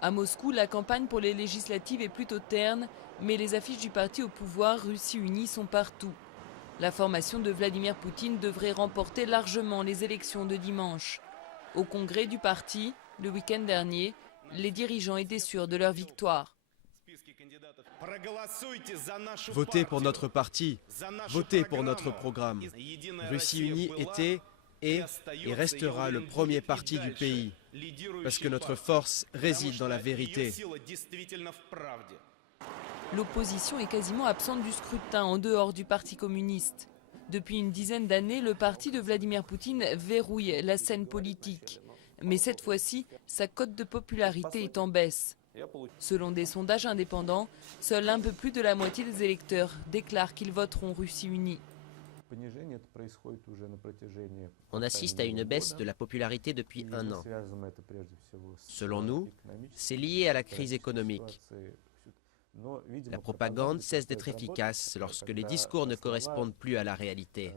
À Moscou, la campagne pour les législatives est plutôt terne, mais les affiches du parti au pouvoir, Russie Unie, sont partout. La formation de Vladimir Poutine devrait remporter largement les élections de dimanche. Au congrès du parti, le week-end dernier, les dirigeants étaient sûrs de leur victoire. Votez pour notre parti, votez pour notre programme. Russie Unie était, est et restera le premier parti du pays, parce que notre force réside dans la vérité. L'opposition est quasiment absente du scrutin en dehors du Parti communiste. Depuis une dizaine d'années, le parti de Vladimir Poutine verrouille la scène politique. Mais cette fois-ci, sa cote de popularité est en baisse. Selon des sondages indépendants, seul un peu plus de la moitié des électeurs déclarent qu'ils voteront Russie Unie. On assiste à une baisse de la popularité depuis un an. Selon nous, c'est lié à la crise économique. La propagande cesse d'être efficace lorsque les discours ne correspondent plus à la réalité.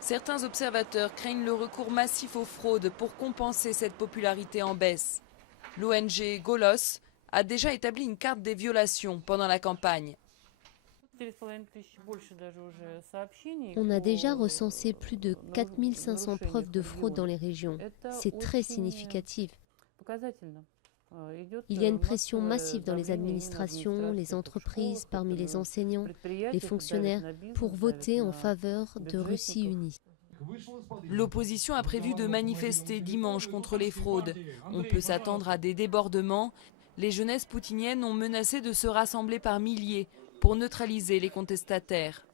Certains observateurs craignent le recours massif aux fraudes pour compenser cette popularité en baisse. L'ONG Golos a déjà établi une carte des violations pendant la campagne. On a déjà recensé plus de 4500 preuves de fraude dans les régions. C'est très significatif. Il y a une pression massive dans les administrations, les entreprises, parmi les enseignants, les fonctionnaires, pour voter en faveur de Russie Unie. L'opposition a prévu de manifester dimanche contre les fraudes. On peut s'attendre à des débordements. Les jeunesses poutiniennes ont menacé de se rassembler par milliers pour neutraliser les contestataires.